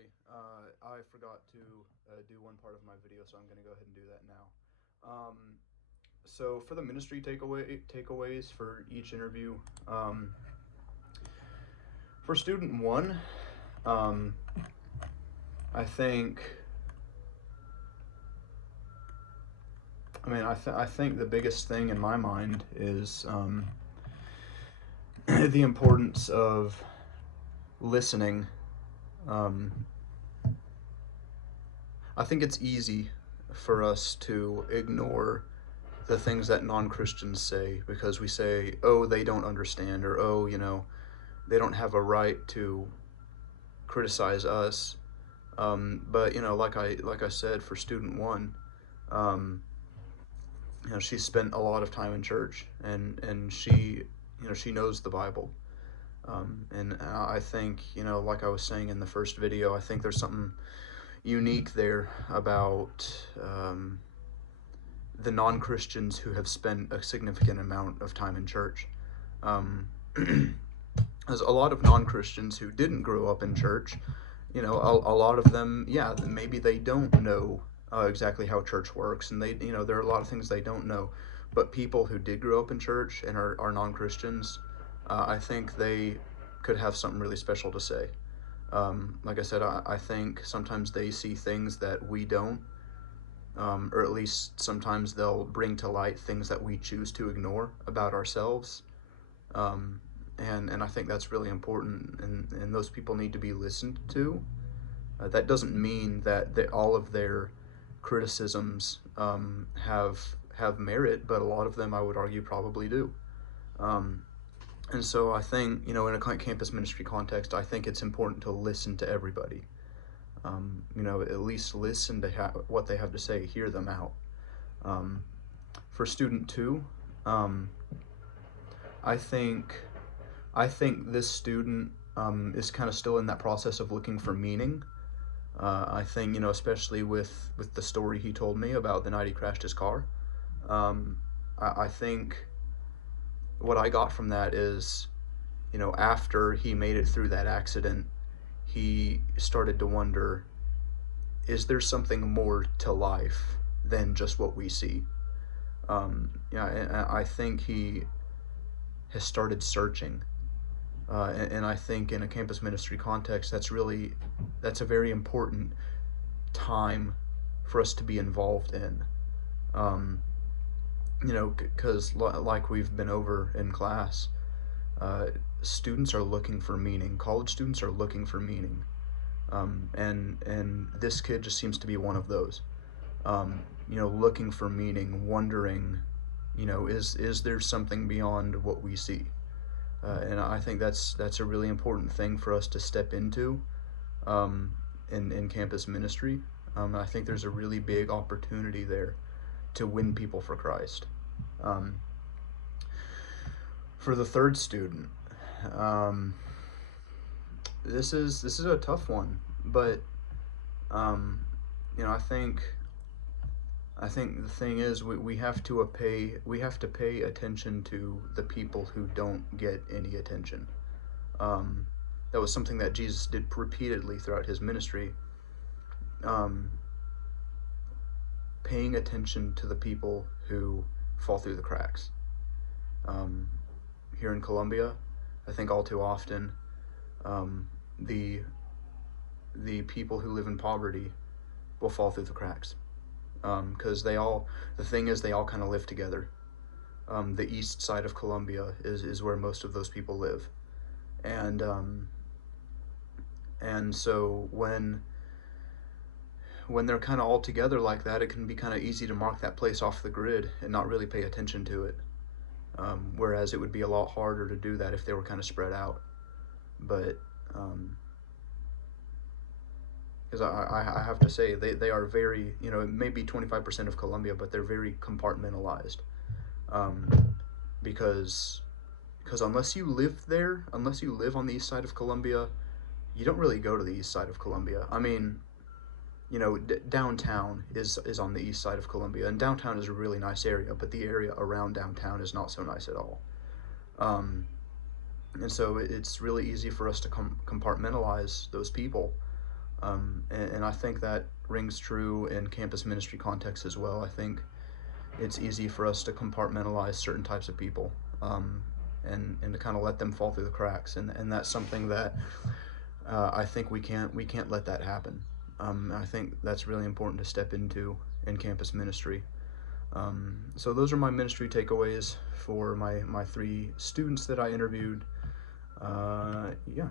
everybody. I forgot to do one part of my video, so I'm going to go ahead and do that now. So for the ministry takeaways for each interview, for student one, um, I think. I think the biggest thing in my mind is the importance of listening. Um, I think it's easy for us to ignore the things that non-Christians say because we say, oh, they don't understand, or oh, they don't have a right to criticize us. But like I said, for student one, um, she spent a lot of time in church, and she knows the Bible. And I think, like I was saying in the first video, I think there's something unique there about the non-Christians who have spent a significant amount of time in church. There's a lot of non-Christians who didn't grow up in church. A lot of them, yeah, maybe they don't know exactly how church works, and there are a lot of things they don't know. But people who did grow up in church and are non-Christians, I think they could have something really special to say. Like I said, I think sometimes they see things that we don't, or at least sometimes they'll bring to light things that we choose to ignore about ourselves. And I think that's really important, and those people need to be listened to. That doesn't mean that all of their criticisms have merit, but a lot of them, I would argue, probably do. And so I think, in a campus ministry context, I think it's important to listen to everybody. At least listen to what they have to say, hear them out. For student two, I think this student is kind of still in that process of looking for meaning. I think, especially with the story he told me about the night he crashed his car. I think what I got from that is, after he made it through that accident, he started to wonder, is there something more to life than just what we see? I think he has started searching. And I think in a campus ministry context, that's a very important time for us to be involved in. Because like we've been over in class, students are looking for meaning. College students are looking for meaning. And this kid just seems to be one of those. Looking for meaning, wondering, is there something beyond what we see? And I think that's a really important thing for us to step into in campus ministry. I think there's a really big opportunity there to win people for Christ. For the third student, this is a tough one, but I think the thing is we have to pay attention to the people who don't get any attention. That was something that Jesus did repeatedly throughout his ministry. Paying attention to the people who fall through the cracks. Here in Columbia, I think all too often, the people who live in poverty will fall through the cracks. Because they all kind of live together. The east side of Columbia is where most of those people live, and so when they're kind of all together like that, it can be kind of easy to mark that place off the grid and not really pay attention to it. Whereas it would be a lot harder to do that if they were kind of spread out. But because I have to say, they are very, it may be 25% of Columbia, but they're very compartmentalized. Because unless you live there, unless you live on the east side of Columbia, you don't really go to the east side of Columbia. I mean, downtown is on the east side of Columbia, and downtown is a really nice area, but the area around downtown is not so nice at all. And so it's really easy for us to compartmentalize those people. And I think that rings true in campus ministry context as well. I think it's easy for us to compartmentalize certain types of people, and to kind of let them fall through the cracks, and that's something that I think we can't let that happen. I think that's really important to step into in campus ministry. So those are my ministry takeaways for my three students that I interviewed. Yeah.